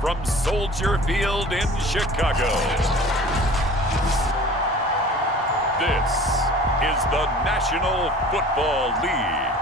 from Soldier Field in Chicago. This is the National Football League.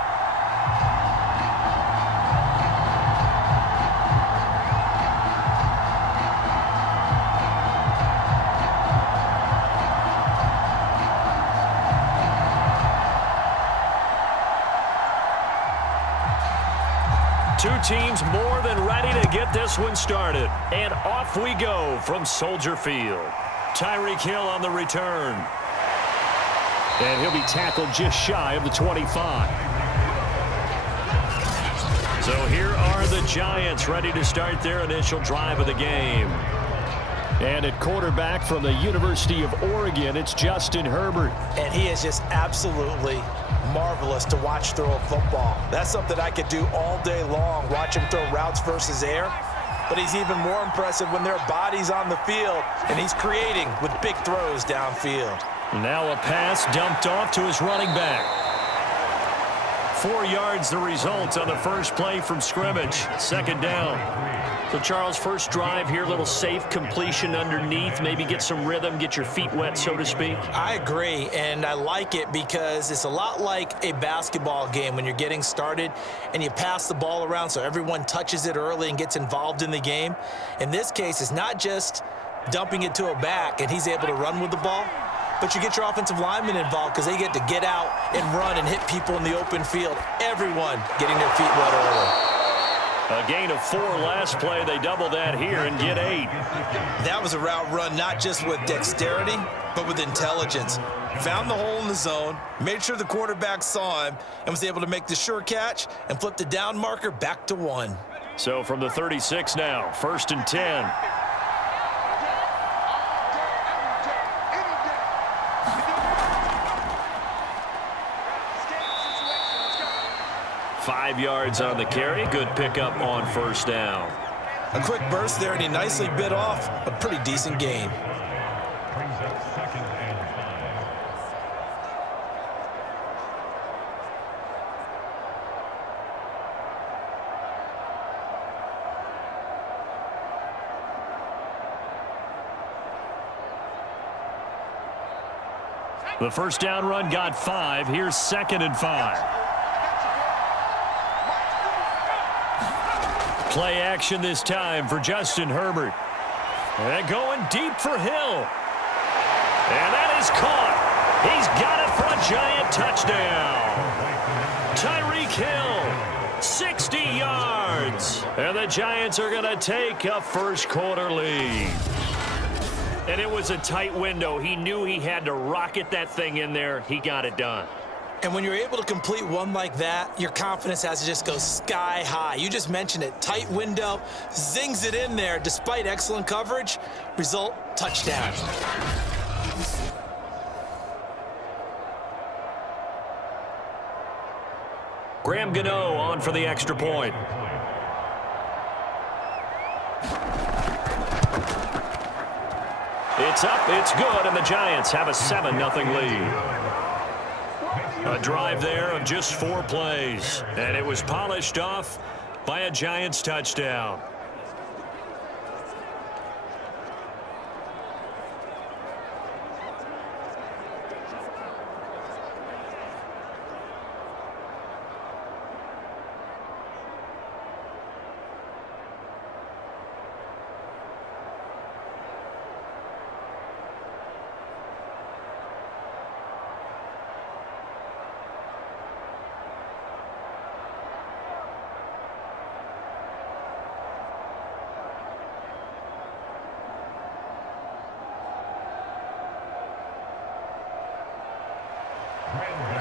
Two teams more than ready to get this one started. And off we go from Soldier Field. Tyreek Hill on the return. And he'll be tackled just shy of the 25. So here are the Giants ready to start their initial drive of the game. And at quarterback from the University of Oregon, it's Justin Herbert. And he is just absolutely marvelous to watch throw a football. That's something I could do all day long, watch him throw routes versus air. But he's even more impressive when there are bodies on the field, and he's creating with big throws downfield. Now a pass dumped off to his running back. 4 yards the result on the first play from scrimmage. Second down. So, Charles, first drive here, little safe completion underneath. Maybe get some rhythm, get your feet wet, so to speak. I agree, and I like it because it's a lot like a basketball game when you're getting started and you pass the ball around so everyone touches it early and gets involved in the game. In this case, it's not just dumping it to a back and he's able to run with the ball, but you get your offensive linemen involved because they get to get out and run and hit people in the open field. Everyone getting their feet wet early. A gain of 4 last play. They double that here and get 8. That was a route run not just with dexterity, but with intelligence. Found the hole in the zone, made sure the quarterback saw him, and was able to make the sure catch and flip the down marker back to 1. So from the 36 now, 1st and 10. 5 yards on the carry. Good pickup on first down. A quick burst there, and he nicely bit off a pretty decent gain. The first down run got 5. Here's 2nd and 5. Play action this time for Justin Herbert. And going deep for Hill. And that is caught. He's got it for a Giant touchdown. Tyreek Hill, 60 yards. And the Giants are going to take a first quarter lead. And it was a tight window. He knew he had to rocket that thing in there. He got it done. And when you're able to complete one like that, your confidence has to just go sky high. You just mentioned it. Tight window, zings it in there despite excellent coverage. Result, touchdown. Graham Gano on for the extra point. It's up, it's good, and the Giants have a 7-0 lead. A drive there of just 4 plays, and it was polished off by a Giants touchdown.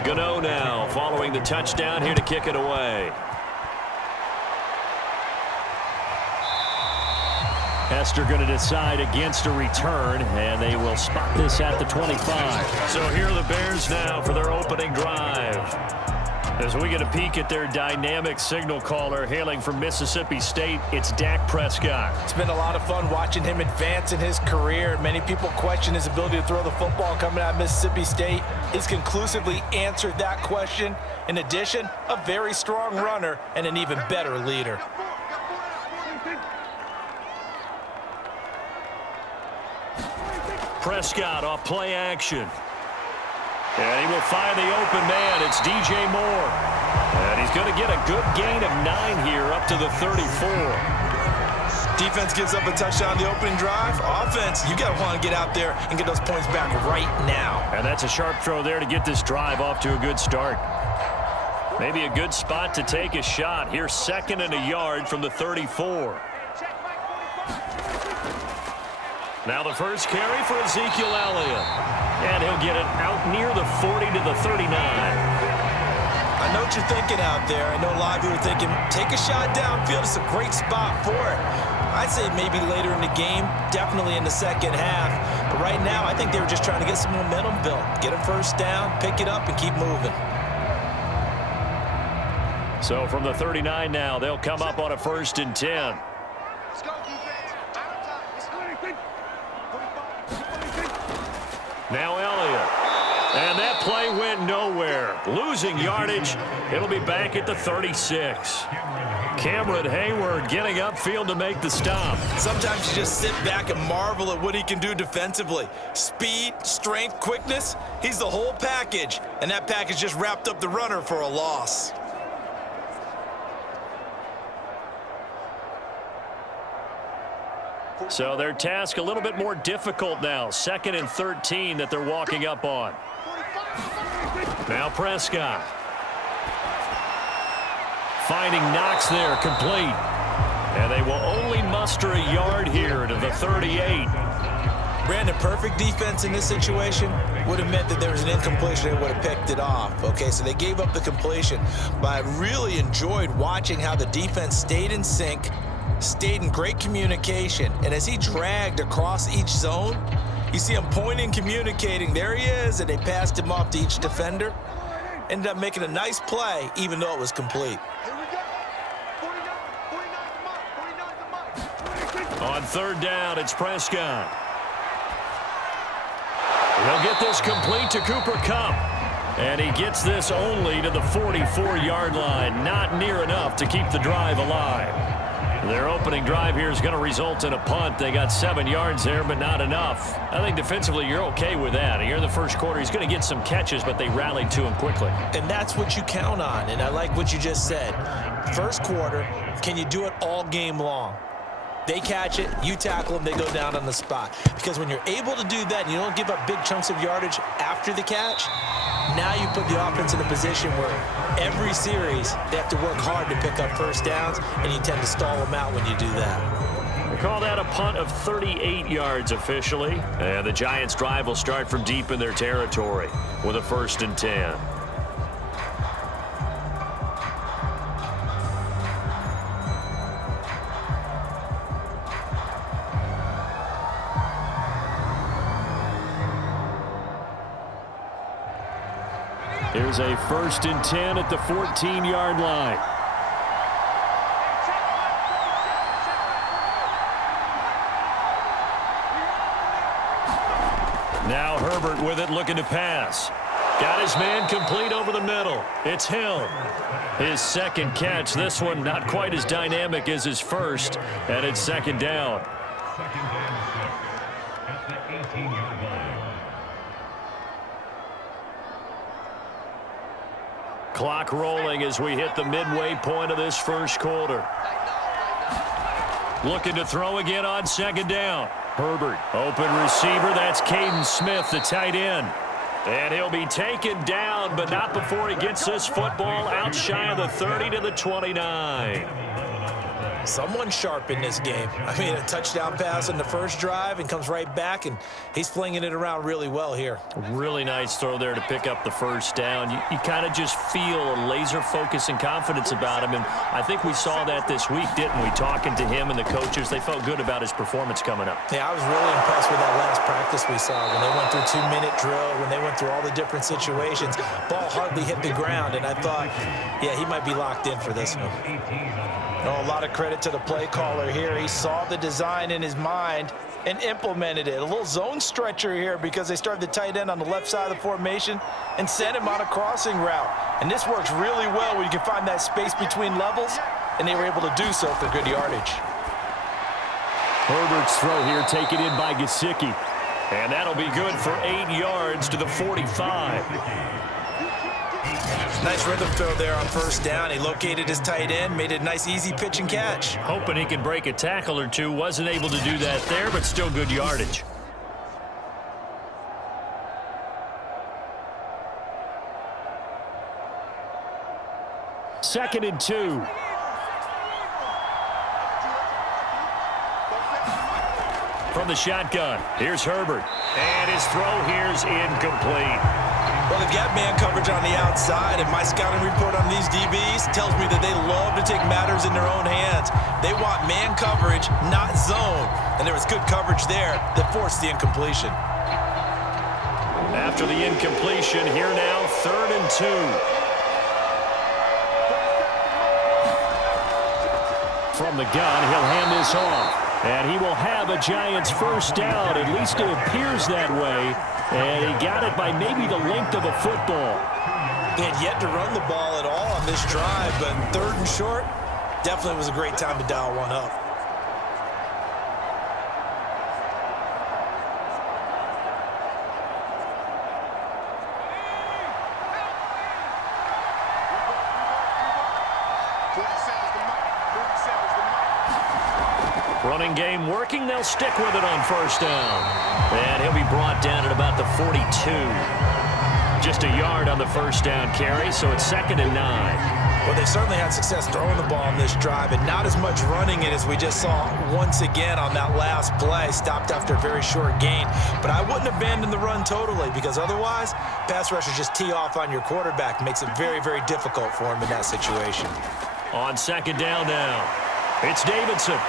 Gano now following the touchdown here to kick it away. Hester going to decide against a return, and they will spot this at the 25. So here are the Bears now for their opening drive. As we get a peek at their dynamic signal caller hailing from Mississippi State, it's Dak Prescott. It's been a lot of fun watching him advance in his career. Many people question his ability to throw the football coming out of Mississippi State. He's conclusively answered that question. In addition, a very strong runner and an even better leader. Prescott off play action. And he will find the open man. It's DJ Moore. And he's going to get a good gain of 9 here up to the 34. Defense gives up a touchdown on the opening drive. Offense, you got to want to get out there and get those points back right now. And that's a sharp throw there to get this drive off to a good start. Maybe a good spot to take a shot. Here's 2nd and a yard from the 34. Now the first carry for Ezekiel Elliott. And he'll get it out near the 40 to the 39. I know what you're thinking out there. I know a lot of you are thinking, take a shot downfield. It's a great spot for it. I'd say maybe later in the game, definitely in the second half. But right now, I think they were just trying to get some momentum built. Get a first down, pick it up, and keep moving. So from the 39 now, they'll come up on a 1st and 10. Let's go, defense. Out of time. Let's go. Now Elliott. And that play went nowhere. Losing yardage. It'll be back at the 36. Cameron Hayward getting upfield to make the stop. Sometimes you just sit back and marvel at what he can do defensively. Speed, strength, quickness. He's the whole package. And that package just wrapped up the runner for a loss. So their task a little bit more difficult now. 2nd and 13 that they're walking up on. Now Prescott. Finding Knox there, complete. And they will only muster a yard here to the 38. Brandon, perfect defense in this situation would have meant that there was an incompletion. They would have picked it off. Okay, so they gave up the completion. But I really enjoyed watching how the defense stayed in sync, stayed in great communication, and as he dragged across each zone, you see him pointing, communicating. There he is, and they passed him off to each defender. Ended up making a nice play, even though it was complete. On 3rd down, it's Prescott. He'll get this complete to Cooper Kupp. And he gets this only to the 44-yard line. Not near enough to keep the drive alive. Their opening drive here is going to result in a punt. They got 7 yards there, but not enough. I think defensively you're okay with that. Here in the first quarter, he's going to get some catches, but they rallied to him quickly. And that's what you count on, and I like what you just said. First quarter, can you do it all game long? They catch it, you tackle them, they go down on the spot. Because when you're able to do that and you don't give up big chunks of yardage after the catch, now you put the offense in a position where every series they have to work hard to pick up first downs, and you tend to stall them out when you do that. We call that a punt of 38 yards officially. And the Giants' drive will start from deep in their territory with a 1st and 10. Here's a 1st and 10 at the 14-yard line. Now Herbert with it, looking to pass. Got his man complete over the middle. It's Hill. His 2nd catch. This one not quite as dynamic as his first, and it's 2nd down. At the 18-yard line. Clock rolling as we hit the midway point of this first quarter. Looking to throw again on 2nd down. Herbert, open receiver. That's Caden Smith, the tight end. And he'll be taken down, but not before he gets this football out shy of the 30 to the 29. Someone sharp in this game. I mean, a touchdown pass on the first drive and comes right back, and he's flinging it around really well here. Really nice throw there to pick up the first down. You kind of just feel a laser focus and confidence about him, and I think we saw that this week, didn't we? Talking to him and the coaches, they felt good about his performance coming up. Yeah, I was really impressed with that last practice we saw when they went through 2-minute drill, when they went through all the different situations. Ball hardly hit the ground, and I thought, yeah, he might be locked in for this one. Oh, a lot of credit to the play caller here. He saw the design in his mind and implemented it. A little zone stretcher here because they started the tight end on the left side of the formation and sent him on a crossing route. And this works really well where you can find that space between levels, and they were able to do so for good yardage. Herbert's throw here taken in by Gesicki. And that'll be good for 8 yards to the 45. Nice rhythm throw there on first down. He located his tight end, made it a nice, easy pitch and catch. Hoping he could break a tackle or two. Wasn't able to do that there, but still good yardage. Second and 2. From the shotgun, here's Herbert. And his throw here's incomplete. Well, they've got man coverage on the outside, and my scouting report on these DBs tells me that they love to take matters in their own hands. They want man coverage, not zone. And there was good coverage there that forced the incompletion. After the incompletion, here now, 3rd and 2. From the gun, he'll hand this off. And he will have a Giants first down. At least it appears that way. And he got it by maybe the length of a football. They had yet to run the ball at all on this drive, but 3rd and short, definitely was a great time to dial one up. Running game working. They'll stick with it on first down. And he'll be brought down at about the 42. Just a yard on the first down carry, so it's 2nd and 9. Well, they certainly had success throwing the ball on this drive, and not as much running it as we just saw once again on that last play. Stopped after a very short gain. But I wouldn't abandon the run totally, because otherwise, pass rushers just tee off on your quarterback. Makes it very, very difficult for him in that situation. On 2nd down now, it's Davidson.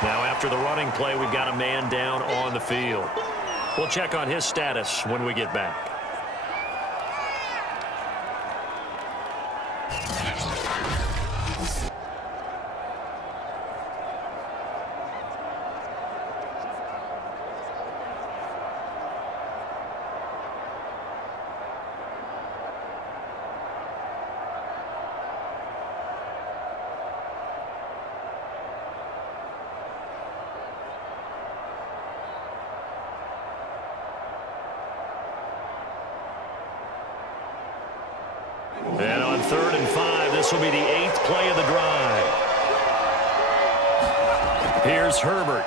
Now, after the running play, we've got a man down on the field. We'll check on his status when we get back. And on 3rd and 5, this will be the 8th play of the drive. Here's Herbert.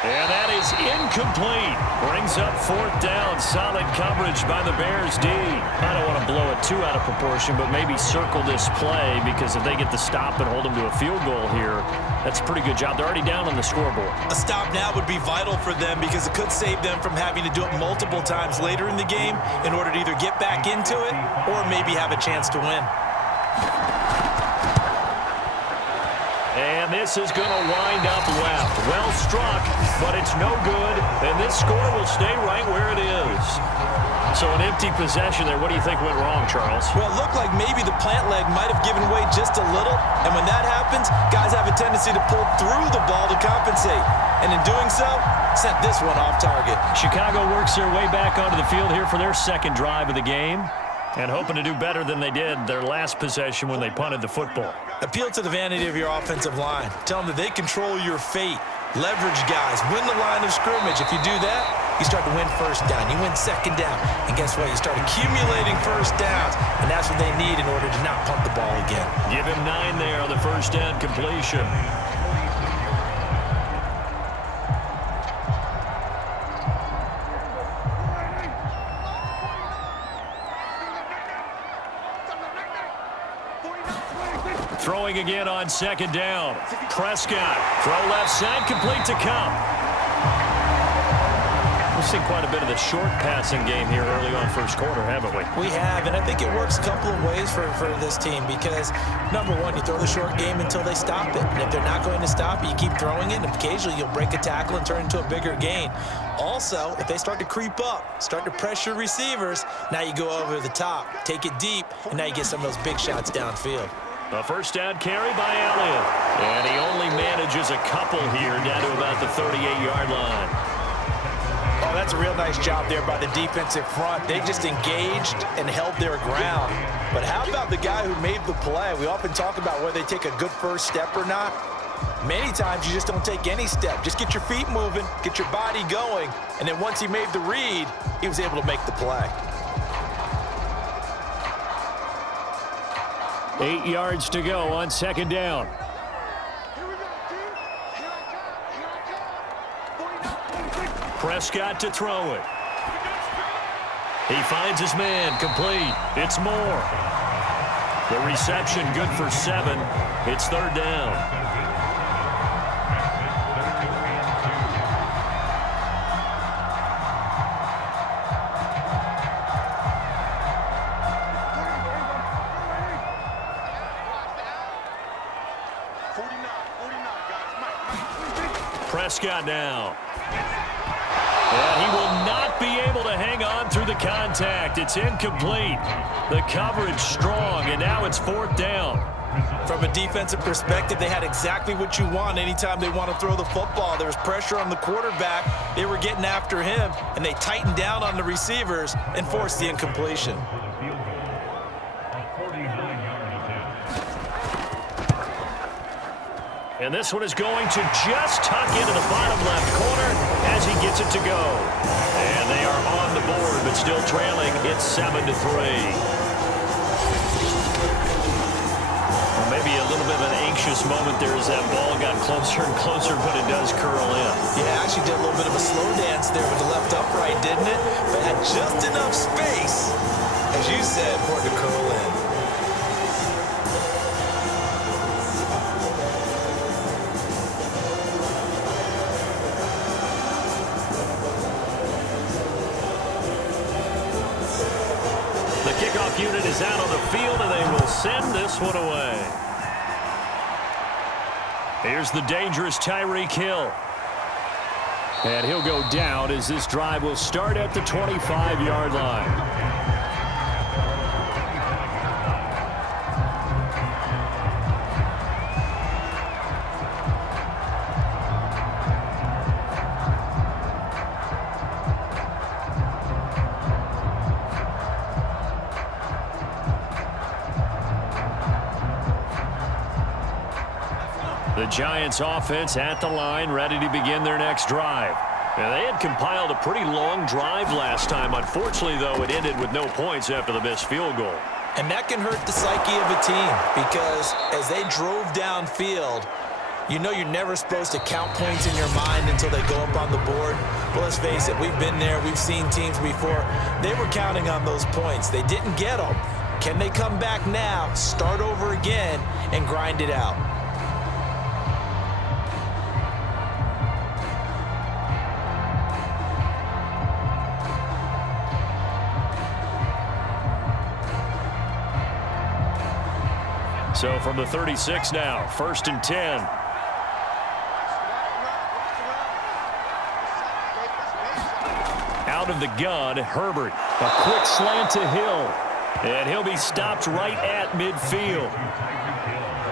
And that is incomplete. Brings up 4th down. Solid coverage by the Bears D. I don't want to blow it too out of proportion, but maybe circle this play, because if they get the stop and hold them to a field goal here, that's a pretty good job. They're already down on the scoreboard. A stop now would be vital for them, because it could save them from having to do it multiple times later in the game in order to either get back into it or maybe have a chance to win. And this is going to wind up left. Well struck, but it's no good. And this score will stay right where it is. So an empty possession there. What do you think went wrong, Charles? Well, it looked like maybe the plant leg might have given way just a little. And when that happens, guys have a tendency to pull through the ball to compensate. And in doing so, sent this one off target. Chicago works their way back onto the field here for their 2nd drive of the game, and hoping to do better than they did their last possession when they punted the football. Appeal to the vanity of your offensive line. Tell them that they control your fate. Leverage guys. Win the line of scrimmage. If you do that, you start to win first down. You win 2nd down. And guess what? You start accumulating first downs. And that's what they need in order to not punt the ball again. Give him 9 there on the first down completion. Throwing again on 2nd down. Prescott. Throw left side, complete to Cup. We've seen quite a bit of the short passing game here early on first quarter, haven't we? We have, and I think it works a couple of ways for this team, because, number one, you throw the short game until they stop it. And if they're not going to stop it, you keep throwing it, and occasionally you'll break a tackle and turn into a bigger gain. Also, if they start to creep up, start to pressure receivers, now you go over the top, take it deep, and now you get some of those big shots downfield. A first down carry by Elliott. And he only manages a couple here down to about the 38-yard line. Oh, that's a real nice job there by the defensive front. They just engaged and held their ground. But how about the guy who made the play? We often talk about whether they take a good first step or not. Many times you just don't take any step. Just get your feet moving, get your body going, and then once he made the read, he was able to make the play. 8 yards to go on second down. Prescott to throw it. He finds his man, complete. It's Moore. The reception good for 7. It's third down. Prescott now. And he will not be able to hang on through the contact. It's incomplete. The coverage strong, and now it's fourth down. From a defensive perspective, they had exactly what you want anytime they want to throw the football. There was pressure on the quarterback. They were getting after him, and they tightened down on the receivers and forced the incompletion. And this one is going to just tuck into the bottom left corner as he gets it to go. And they are on the board, but still trailing. It's 7-3. Well, maybe a little bit of an anxious moment there as that ball got closer and closer, but it does curl in. Yeah, actually did a little bit of a slow dance there with the left upright, didn't it? But had just enough space, as you said, for it to curl in. Kickoff unit is out on the field, and they will send this one away. Here's the dangerous Tyreek Hill. And he'll go down as this drive will start at the 25-yard line. The Giants offense at the line, ready to begin their next drive. Now, they had compiled a pretty long drive last time. Unfortunately, though, it ended with no points after the missed field goal. And that can hurt the psyche of a team because as they drove downfield, you know you're never supposed to count points in your mind until they go up on the board. But let's face it, we've been there. We've seen teams before. They were counting on those points. They didn't get them. Can they come back now, start over again, and grind it out? So from the 36 now, 1st and 10. Out of the gun, Herbert. A quick slant to Hill. And he'll be stopped right at midfield.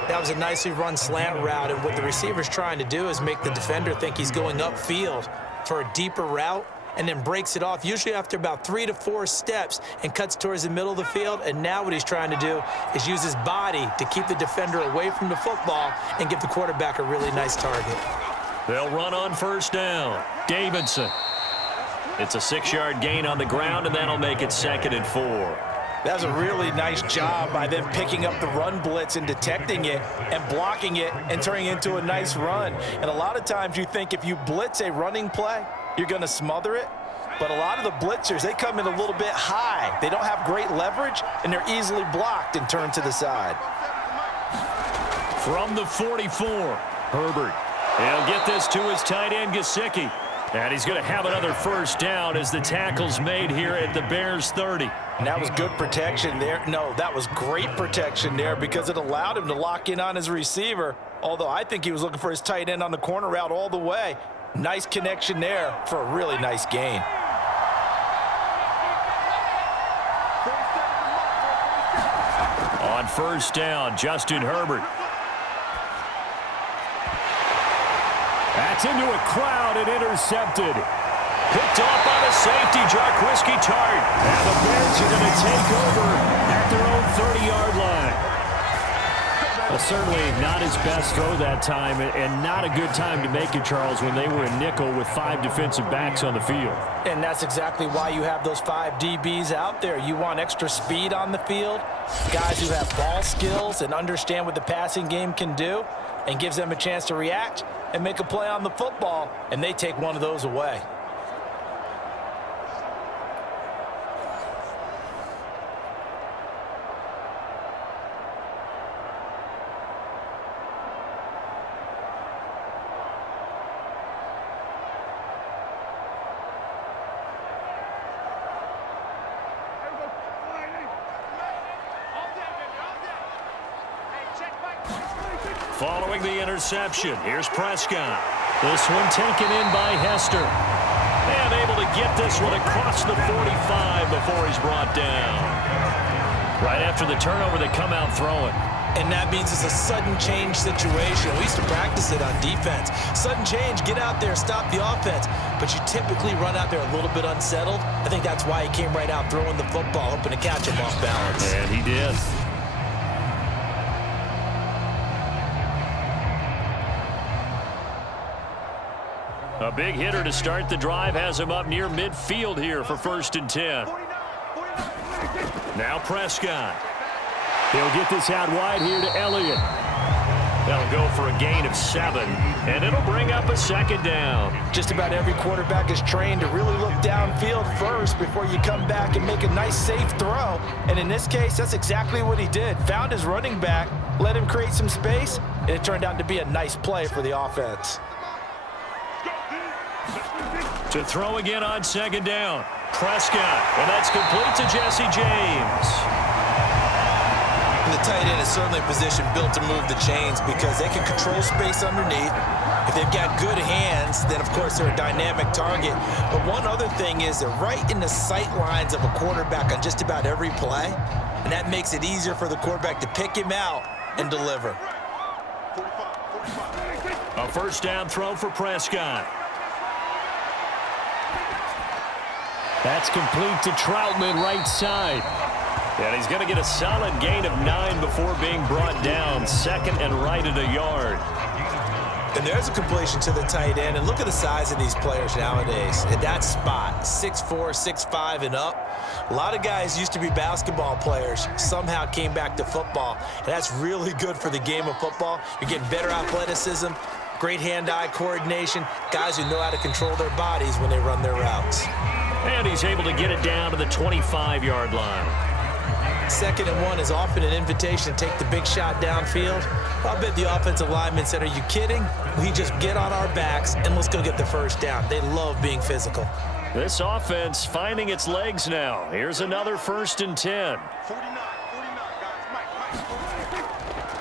That was a nicely run slant route, and what the receiver's trying to do is make the defender think he's going upfield for a deeper route, and then breaks it off, usually after about 3 to 4 steps, and cuts towards the middle of the field. And now what he's trying to do is use his body to keep the defender away from the football and give the quarterback a really nice target. They'll run on 1st down. Davidson. It's a 6-yard gain on the ground, and that'll make it 2nd and 4. That was a really nice job by them picking up the run blitz and detecting it and blocking it and turning it into a nice run. And a lot of times you think if you blitz a running play, you're going to smother it. But a lot of the blitzers, they come in a little bit high. They don't have great leverage, and they're easily blocked and turned to the side. From the 44, Herbert. He'll get this to his tight end, Gesicki. And he's going to have another 1st down as the tackle's made here at the Bears 30. And that was good protection there. No, that was great protection there because it allowed him to lock in on his receiver, although I think he was looking for his tight end on the corner route all the way. Nice connection there for a really nice gain. On 1st down, Justin Herbert. That's into a crowd and intercepted. Picked off by the safety, Jarquiski Tart. And the Bears are going to take over at their own 30-yard line. Certainly not his best throw that time, and not a good time to make it, Charles, when they were in nickel with 5 defensive backs on the field. And that's exactly why you have those 5 DBs out there. You want extra speed on the field, guys who have ball skills and understand what the passing game can do, and gives them a chance to react and make a play on the football, and they take one of those away. Following the interception, here's Prescott. This one taken in by Hester. And able to get this one across the 45 before he's brought down. Right after the turnover, they come out throwing. And that means it's a sudden change situation. We used to practice it on defense. Sudden change, get out there, stop the offense. But you typically run out there a little bit unsettled. I think that's why he came right out throwing the football, hoping to catch him off balance. And he did. A big hitter to start the drive has him up near midfield here for 1st and 10. Now Prescott. He'll get this out wide here to Elliott. That'll go for a gain of 7, and it'll bring up a 2nd down. Just about every quarterback is trained to really look downfield first before you come back and make a nice, safe throw. And in this case, that's exactly what he did. Found his running back, let him create some space, and it turned out to be a nice play for the offense. To throw again on 2nd down. Prescott, and that's complete to Jesse James. And the tight end is certainly a position built to move the chains because they can control space underneath. If they've got good hands, then of course they're a dynamic target. But one other thing is they're right in the sight lines of a quarterback on just about every play. And that makes it easier for the quarterback to pick him out and deliver. A 1st down throw for Prescott. That's complete to Troutman, right side. And he's going to get a solid gain of 9 before being brought down. 2nd and right at a yard. And there's a completion to the tight end. And look at the size of these players nowadays. At that spot, 6'4", 6'5", and up. A lot of guys used to be basketball players, somehow came back to football. And that's really good for the game of football. You're getting better athleticism, great hand-eye coordination, guys who know how to control their bodies when they run their routes. And he's able to get it down to the 25-yard line. 2nd and 1 is often an invitation to take the big shot downfield. I bet the offensive lineman said, are you kidding? We just get on our backs and let's go get the 1st down. They love being physical. This offense finding its legs now. Here's another 1st and 10.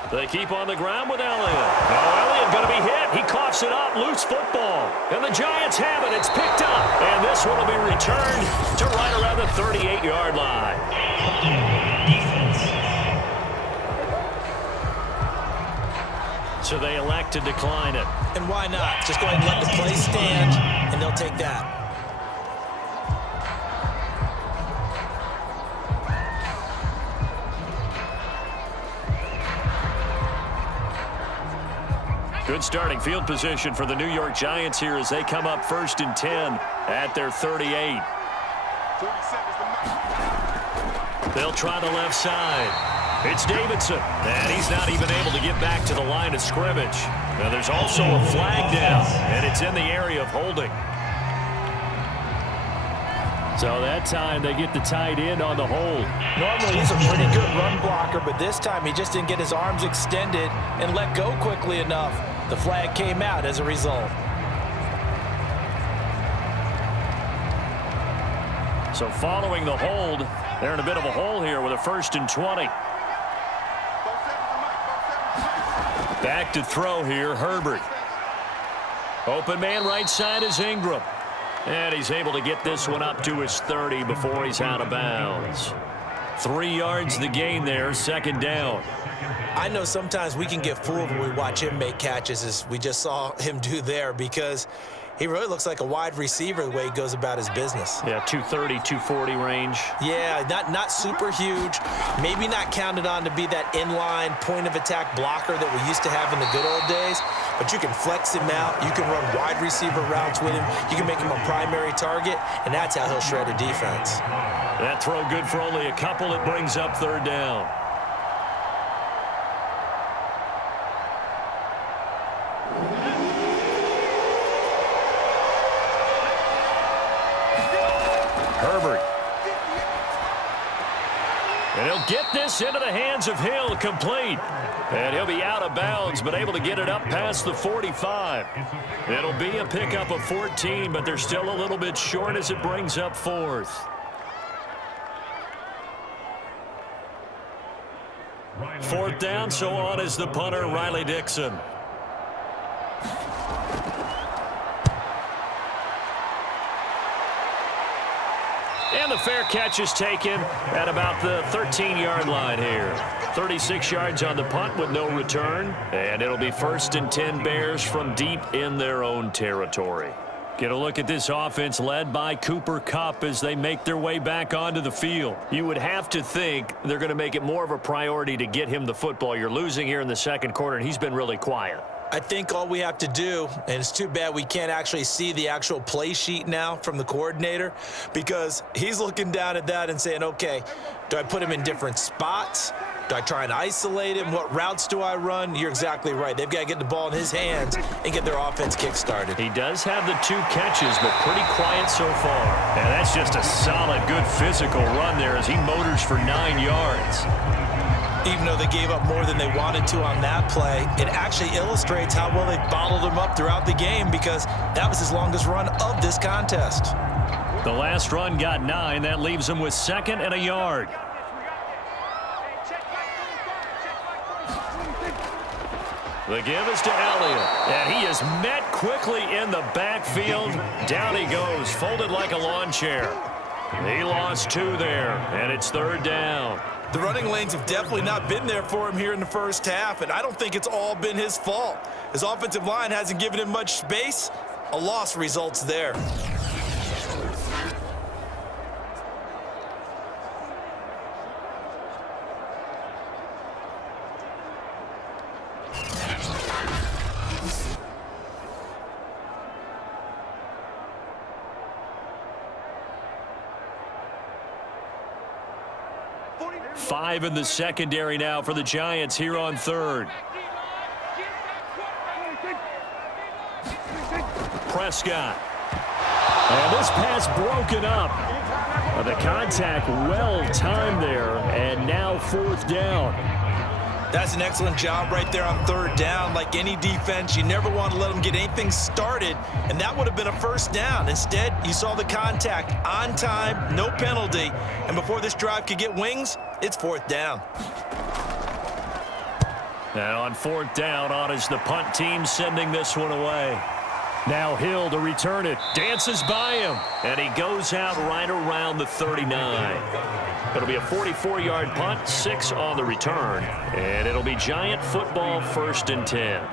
They keep on the ground with Elliott. Now Elliott going to be hit. He coughs it up. Loose football. And the Giants have it. It's picked up. And this one will be returned to right around the 38-yard line. So they elect to decline it. And why not? Just go ahead and let the play stand, and they'll take that. Good starting field position for the New York Giants here as they come up 1st and 10 at their 38. They'll try the left side. It's Davidson, and he's not even able to get back to the line of scrimmage. Now there's also a flag down, and it's in the area of holding. So that time they get the tight end on the hold. Normally he's a pretty good run blocker, but this time he just didn't get his arms extended and let go quickly enough. The flag came out as a result. So following the hold, they're in a bit of a hole here with a 1st and 20. Back to throw here, Herbert. Open man right side is Ingram. And he's able to get this one up to his 30 before he's out of bounds. 3 yards the gain there, 2nd down. I know sometimes we can get fooled when we watch him make catches, as we just saw him do there, because He really looks like a wide receiver the way he goes about his business. Yeah, 230, 240 range. Yeah, not super huge. Maybe not counted on to be that inline point-of-attack blocker that we used to have in the good old days. But you can flex him out. You can run wide receiver routes with him. You can make him a primary target, and that's how he'll shred a defense. That throw good for only a couple. It brings up third down. Herbert. And he'll get this into the hands of Hill, complete. And he'll be out of bounds, but able to get it up past the 45. It'll be a pickup of 14, but they're still a little bit short as it brings up fourth. Fourth down, so on is the punter, Riley Dixon. And the fair catch is taken at about the 13-yard line here. 36 yards on the punt with no return. And it'll be 1st and 10 Bears from deep in their own territory. Get a look at this offense led by Cooper Kupp as they make their way back onto the field. You would have to think they're going to make it more of a priority to get him the football. You're losing here in the second quarter, and he's been really quiet. I think all we have to do, and it's too bad we can't actually see the actual play sheet now from the coordinator, because he's looking down at that and saying, okay, do I put him in different spots? Do I try and isolate him? What routes do I run? You're exactly right. They've got to get the ball in his hands and get their offense kick-started. He does have the 2 catches, but pretty quiet so far. And that's just a solid, good physical run there as he motors for 9 yards. Even though they gave up more than they wanted to on that play, it actually illustrates how well they bottled him up throughout the game, because that was his longest run of this contest. The last run got 9. That leaves him with 2nd and a yard. The give is to Elliott, and he is met quickly in the backfield. Down he goes, folded like a lawn chair. He lost 2 there, and it's 3rd down. The running lanes have definitely not been there for him here in the first half, and I don't think it's all been his fault. His offensive line hasn't given him much space. A loss results there. Five in the secondary now for the Giants here on 3rd. Prescott. And this pass broken up. The contact well timed there, and now 4th down. That's an excellent job right there on 3rd down. Like any defense, you never want to let them get anything started, and that would have been a 1st down. Instead, you saw the contact on time, no penalty, and before this drive could get wings, it's 4th down. Now on 4th down, on is the punt team sending this one away. Now Hill to return it. Dances by him. And he goes out right around the 39. It'll be a 44-yard punt, 6 on the return. And it'll be Giant football 1st and 10.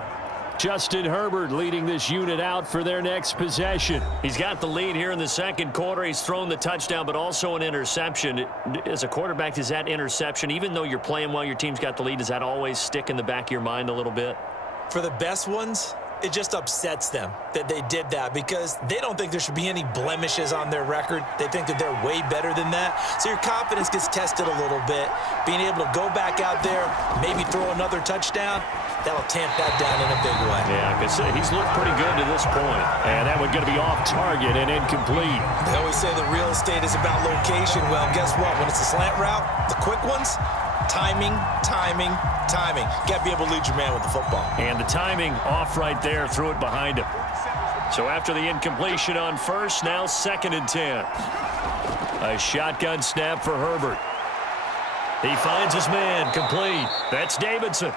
Justin Herbert leading this unit out for their next possession. He's got the lead here in the second quarter. He's thrown the touchdown, but also an interception. As a quarterback, does that interception, even though you're playing well, your team's got the lead, does that always stick in the back of your mind a little bit? For the best ones, it just upsets them that they did that, because they don't think there should be any blemishes on their record. They think that they're way better than that. So your confidence gets tested a little bit. Being able to go back out there, maybe throw another touchdown, that'll tamp that down in a big way. Yeah, because he's looked pretty good to this point. And that one's going to be off target and incomplete. They always say that real estate is about location. Well, guess what? When it's a slant route, the quick ones, timing, timing, timing. Got to be able to lead your man with the football. And the timing off right there, threw it behind him. So after the incompletion on 1st, now 2nd and 10. A shotgun snap for Herbert. He finds his man, complete. That's Davidson.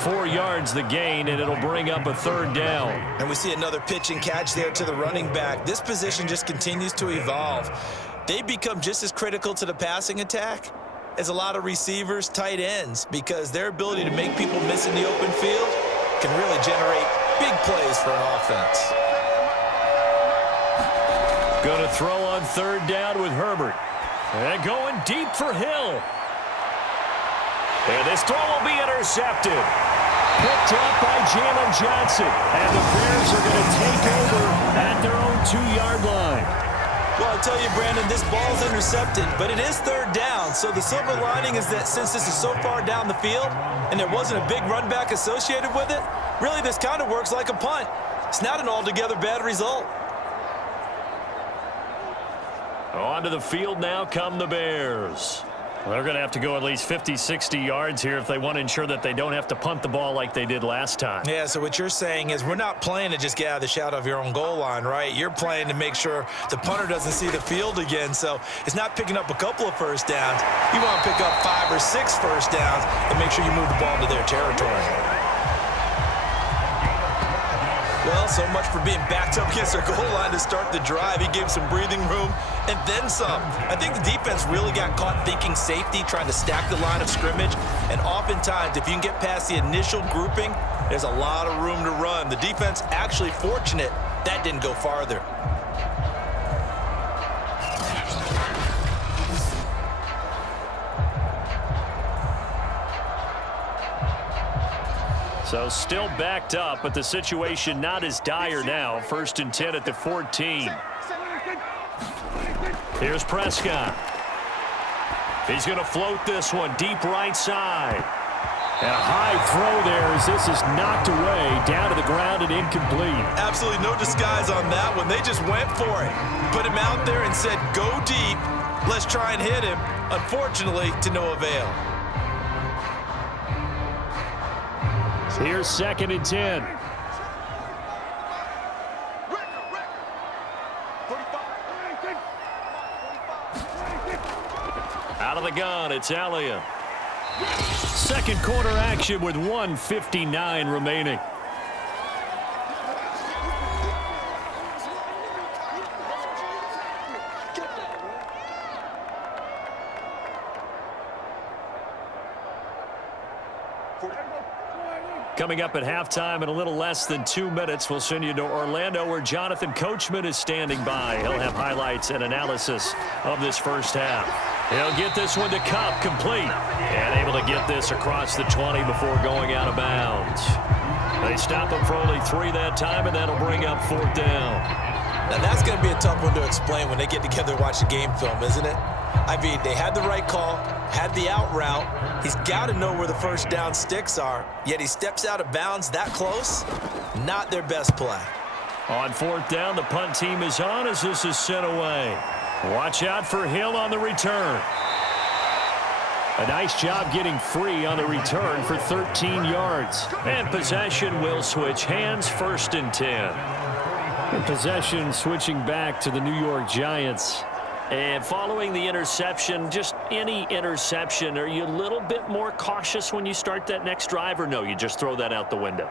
4 yards the gain, and it'll bring up a 3rd down. And we see another pitch and catch there to the running back. This position just continues to evolve. They become just as critical to the passing attack as a lot of receivers, tight ends, because their ability to make people miss in the open field can really generate big plays for an offense. Going to throw on third down with Herbert. And going deep for Hill. And this throw will be intercepted. Picked up by Jalen Johnson. And the Bears are going to take over at their own 2-yard line. Well, I tell you, Brandon, this ball's intercepted, but it is third down. So the silver lining is that since this is so far down the field and there wasn't a big run back associated with it, really this kind of works like a punt. It's not an altogether bad result. Onto the field now come the Bears. Well, they're going to have to go at least 50, 60 yards here if they want to ensure that they don't have to punt the ball like they did last time. Yeah, so what you're saying is we're not playing to just get out of the shadow of your own goal line, right? You're playing to make sure the punter doesn't see the field again. So it's not picking up a couple of first downs. You want to pick up 5 or 6 first downs and make sure you move the ball into their territory. Well, so much for being backed up against their goal line to start the drive. He gave some breathing room and then some. I think the defense really got caught thinking safety, trying to stack the line of scrimmage. And oftentimes, if you can get past the initial grouping, there's a lot of room to run. The defense actually fortunate that didn't go farther. So still backed up, but the situation not as dire now. 1st and 10 at the 14. Here's Prescott. He's going to float this one deep right side. And a high throw there as this is knocked away down to the ground and incomplete. Absolutely no disguise on that one. They just went for it. Put him out there and said, go deep. Let's try and hit him. Unfortunately, to no avail. Here's 2nd and 10. Out of the gun, it's Elliott. Second quarter action with 1:59 remaining. Coming up at halftime in a little less than 2 minutes, we'll send you to Orlando where Jonathan Coachman is standing by. He'll have highlights and analysis of this first half. He'll get this one to Cup, complete, and able to get this across the 20 before going out of bounds. They stop him for only 3 that time, and that'll bring up 4th down. Now that's going to be a tough one to explain when they get together and watch the game film, isn't it? I mean, they had the right call, had the out route. He's got to know where the first down sticks are, yet he steps out of bounds that close. Not their best play. On 4th down, the punt team is on as this is sent away. Watch out for Hill on the return. A nice job getting free on the return for 13 yards. And possession will switch hands, 1st and 10. And possession switching back to the New York Giants. And following the interception, just any interception, are you a little bit more cautious when you start that next drive, or no, you just throw that out the window?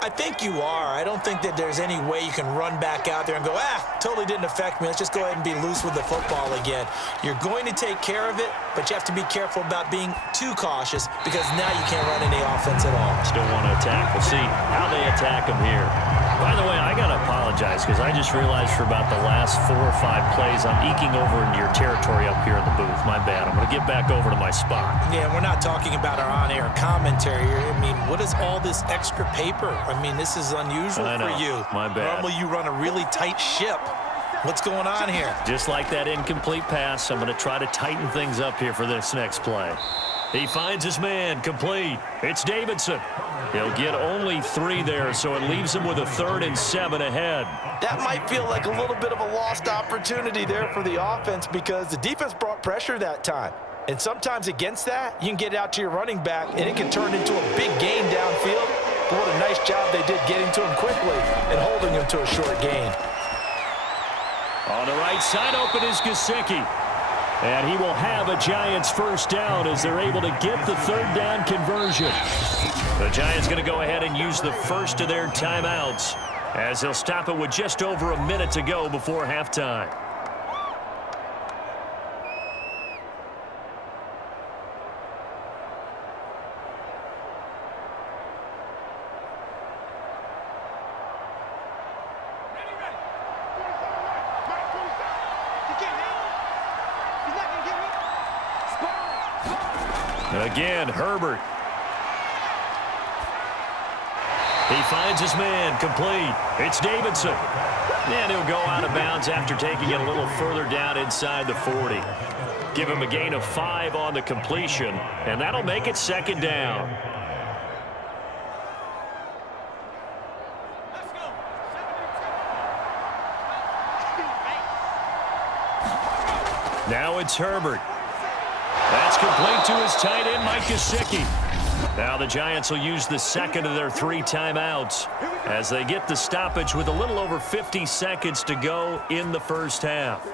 I think you are. I don't think that there's any way you can run back out there and go, totally didn't affect me. Let's just go ahead and be loose with the football again. You're going to take care of it, but you have to be careful about being too cautious because now you can't run any offense at all. Still want to attack. We'll see how they attack him here. By the way, I got to apologize because I just realized for about the last 4 or 5 plays, I'm eking over into your territory up here in the booth. My bad. I'm going to get back over to my spot. Yeah, we're not talking about our on-air commentary. I mean, what is all this extra paper? I mean, this is unusual for you. My bad. Normally you run a really tight ship. What's going on here? Just like that incomplete pass, I'm going to try to tighten things up here for this next play. He finds his man, complete. It's Davidson. He'll get only 3 there, so it leaves him with a 3rd and 7 ahead. That might feel like a little bit of a lost opportunity there for the offense because the defense brought pressure that time. And sometimes against that, you can get it out to your running back, and it can turn into a big gain downfield. But what a nice job they did getting to him quickly and holding him to a short gain. On the right side, open is Gesicki. And he will have a Giants first down as they're able to get the 3rd down conversion. The Giants going to go ahead and use the first of their timeouts as they'll stop it with just over a minute to go before halftime. Again, Herbert. He finds his man, complete. It's Davidson. And he'll go out of bounds after taking it a little further down inside the 40. Give him a gain of 5 on the completion, and that'll make it second down. Now it's Herbert. That's complete to his tight end, Mike Gesicki. Now the Giants will use the second of their 3 timeouts as they get the stoppage with a little over 50 seconds to go in the first half.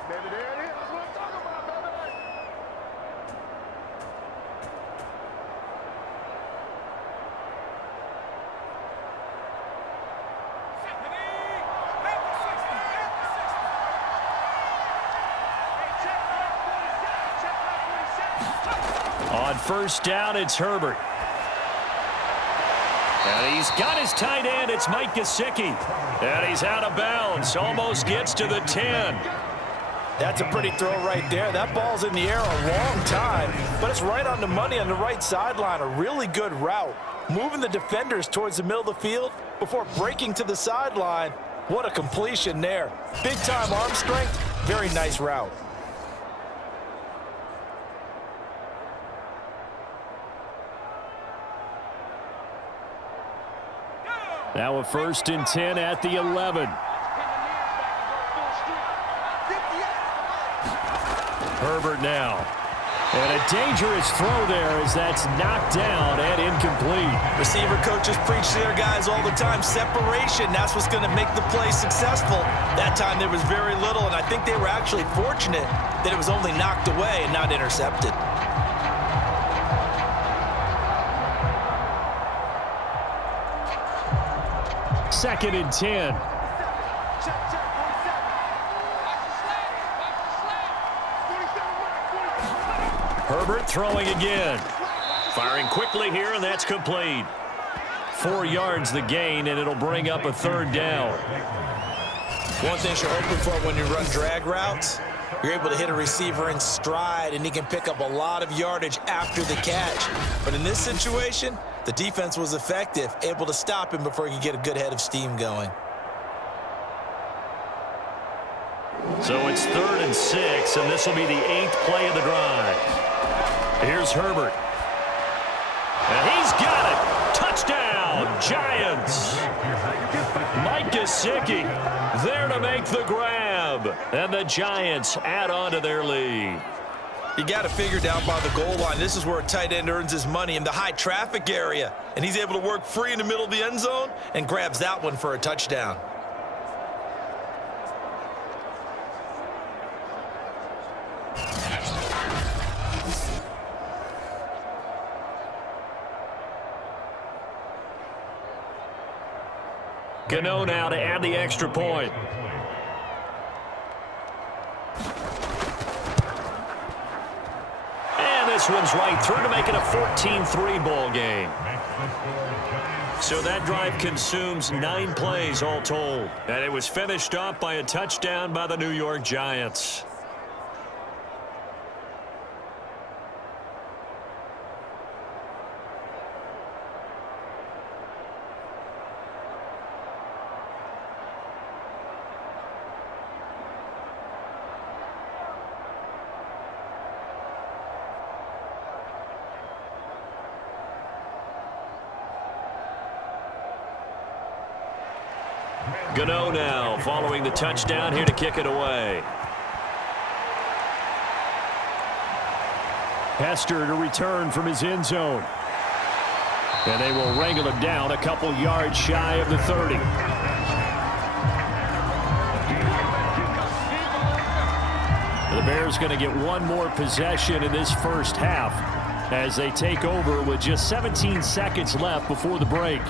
On first down, it's Herbert. And he's got his tight end. It's Mike Gesicki. And he's out of bounds. Almost gets to the 10. That's a pretty throw right there. That ball's in the air a long time, but it's right on the money on the right sideline. A really good route. Moving the defenders towards the middle of the field before breaking to the sideline. What a completion there. Big-time arm strength. Very nice route. Now a 1st and 10 at the 11. Herbert now. And a dangerous throw there as that's knocked down and incomplete. Receiver coaches preach to their guys all the time. Separation, that's what's going to make the play successful. That time there was very little, and I think they were actually fortunate that it was only knocked away and not intercepted. Second and 10. Herbert throwing again. Firing quickly here, and that's complete. 4 yards the gain, and it'll bring up a 3rd down. One thing you're hoping for when you run drag routes, you're able to hit a receiver in stride, and he can pick up a lot of yardage after the catch. But in this situation, the defense was effective, able to stop him before he could get a good head of steam going. So it's 3rd and 6, and this will be the 8th play of the drive. Here's Herbert. And he's got it. Touchdown, Giants. Mike Gesicki there to make the grab. And the Giants add on to their lead. You got to figure down by the goal line. This is where a tight end earns his money, in the high traffic area. And he's able to work free in the middle of the end zone and grabs that one for a touchdown. Gano now to add the extra point. And this one's right through to make it a 14-3 ball game. So that drive consumes 9 plays all told. And it was finished off by a touchdown by the New York Giants. Gano now following the touchdown here to kick it away. Hester to return from his end zone. And they will wrangle him down a couple yards shy of the 30. The Bears going to get one more possession in this first half as they take over with just 17 seconds left before the break.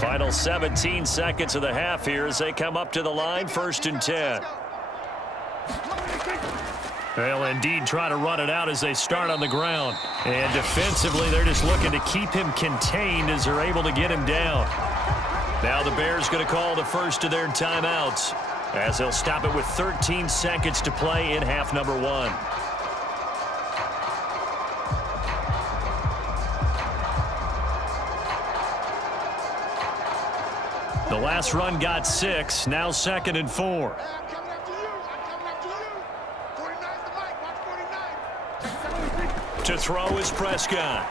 Final 17 seconds of the half here as they come up to the line, 1st and 10. They'll indeed try to run it out as they start on the ground. And defensively, they're just looking to keep him contained as they're able to get him down. Now the Bears going to call the first of their timeouts as they'll stop it with 13 seconds to play in half number 1. The last run got 6, now 2nd and 4. I'm coming after you. I'm coming after you. 49's the mic. Watch 49. To throw is Prescott.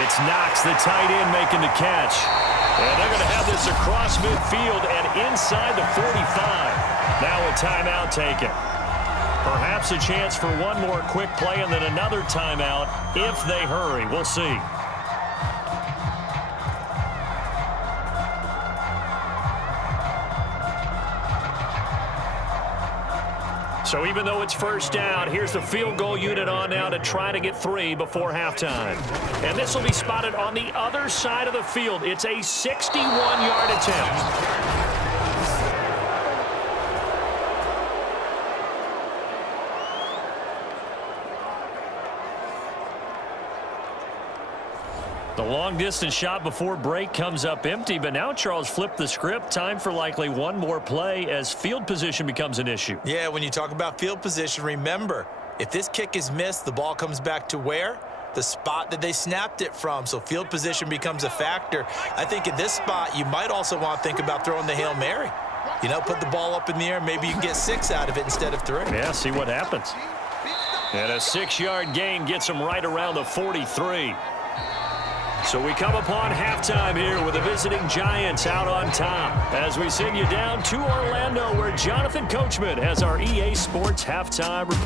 It's Knox, the tight end, making the catch. And they're going to have this across midfield and inside the 45. Now a timeout taken. Perhaps a chance for one more quick play and then another timeout if they hurry. We'll see. So even though it's first down, here's the field goal unit on now to try to get 3 before halftime. And this will be spotted on the other side of the field. It's a 61-yard attempt. The long-distance shot before break comes up empty, but now Charles flipped the script. Time for likely one more play as field position becomes an issue. Yeah, when you talk about field position, remember, if this kick is missed, the ball comes back to where? The spot that they snapped it from. So field position becomes a factor. I think at this spot, you might also want to think about throwing the Hail Mary. You know, put the ball up in the air. Maybe you can get 6 out of it instead of 3. Yeah, see what happens. And a 6-yard gain gets them right around the 43. So we come upon halftime here with the visiting Giants out on top as we send you down to Orlando where Jonathan Coachman has our EA Sports Halftime Report.